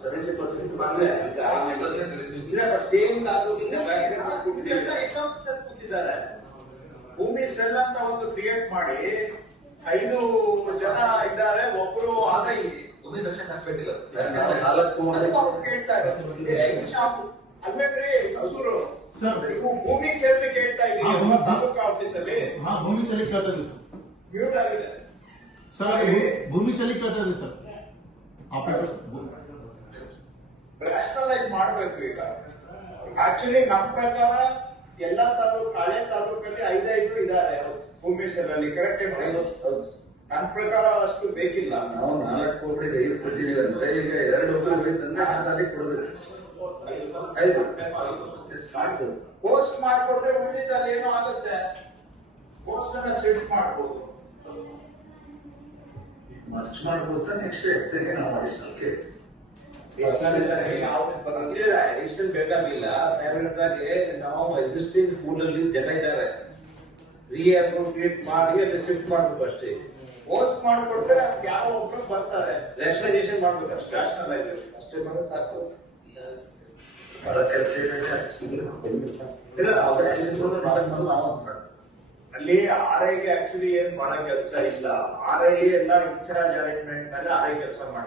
Seventy percent ಇಲ್ಲ but same ತಾಲೂಕಿಂದ ಕೂತಿದ್ದಾರೆ. ಭೂಮಿ ಸೆಲ್ ಅಂತ ಒಂದು ಕ್ರಿಯೇಟ್ ಮಾಡಿ ಐದು ಜನ ಇದ್ದಾರೆ ಒಬ್ಬರು ಆಸೈ ಭೂಮಿ ಸೆಕ್ಷನ್ ಕೇಳ್ತಾ ಇರೋದು ಅಲ್ವೇನ್ರಿ ಹೊಸೂರು ನೀವು ಭೂಮಿ ಸೇಲ್ ಕೇಳ್ತಾ ಇದ್ದೀವಿ ತಾಲೂಕು ಆಫೀಸಲ್ಲಿ ಭೂಮಿ ಸೇರಿ ಕೇಳ್ತಾ ಇದೆ ಸರ್ ಮ್ಯೂಟ್ ಆಗಿದೆ. ಸರ್ ಭೂಮಿ ಸೆಲಿ ಕೇಳ್ತಾ ಇದೆ ಸರ್ ಆಪರೇಟರ್ ರ್ಯಾಷನಲೈಸ್ ಮಾಡಬೇಕು ಈಗ. ಆಕ್ಚುಲಿ ನಮ್ಮ ಪ್ರಕಾರ ಎಲ್ಲಾ ತಾಲೂಕು ಹಳೆ ತಾಲೂಕಲ್ಲಿ ಐದೈದು ಇದ್ದಾರೆ ಭೂಮಿ ಕರೆಕ್ಟ್ ಅಲ್ಲಿ ಕರೆಕ್ಟ್ ನನ್ನ ಪ್ರಕಾರ ಅಷ್ಟು ಬೇಕಿಲ್ಲ. ನಾವು ನಾಲ್ಕು ಕೋಟಿ ಐದು ಕೊಟ್ಟಿದ್ದೀವಿ ಅಂದ್ರೆ ಈಗ ಎರಡು ಕೋಟಿ ಹಾಗಾಗಿ ಕೊಡಬೇಕು. ಐದು. ಪೋಸ್ಟ್ ಮಾಡ್ಕೊಟ್ರೆ ಉಳಿದಿದ್ದಲ್ಲಿ ಏನೋ ಆಗುತ್ತೆ. ಪೋಸ್ಟ್ ಅನ್ನ ಶಿಫ್ಟ್ ಮಾಡ್ಬೋದು. ಮರ್ಚ್ ಮಾಡ್ಬೋದು ಸರ್ ನೆಕ್ಸ್ಟ್ ಎಫ್ ನಾವು ಅಡಿಷನಲ್ ಕೇಳ್ತೀವಿ ಎಡಿಷನ್ ಬೇಕಾಗಿಲ್ಲ. ಸಾಹೇಬ್ರದಾಗೆ ನಾವು ಎಕ್ಸಿಸ್ಟಿಂಗ್ ಸ್ಕೂಲ್ ಅಲ್ಲಿ ಜನ ಇದ್ದಾರೆ. ರೀಅಪ್ರೋಪ್ರಿಯೇಟ್ ಮಾಡಿ ಅಲ್ಲಿ ಶಿಫ್ಟ್ ಮಾಡ್ಬೇಕು ಅಷ್ಟೇ. ಪೋಸ್ಟ್ ಮಾಡ್ಕೊಟ್ರೆ ಯಾವ ಒಬ್ರು ಬರ್ತಾರೆ. ರ್ಯಾಷನಲೈಸೇಷನ್ ಮಾಡ್ಬೇಕು ಅಷ್ಟೇ. ರ್ಯಾಷನಲೈಸೇಷನ್ ಅಷ್ಟೇ ಮಾಡಿದ್ರೆ ಸಾಕು. ಕೆಲಸ ಅಲ್ಲಿ ಆರ್ ಐಗೆ ಆಕ್ಚುಲಿ ಏನ್ ಮಾಡೋ ಕೆಲಸ ಇಲ್ಲ. ಆರ್ ಐ ಎಲ್ಲ ಇನ್ಚಾರ್ಜ್ ಅರೇಂಜ್ಮೆಂಟ್ ಮೇಲೆ ಆರ್ ಐ ಕೆಲಸ ಮಾಡ್ತಾರೆ.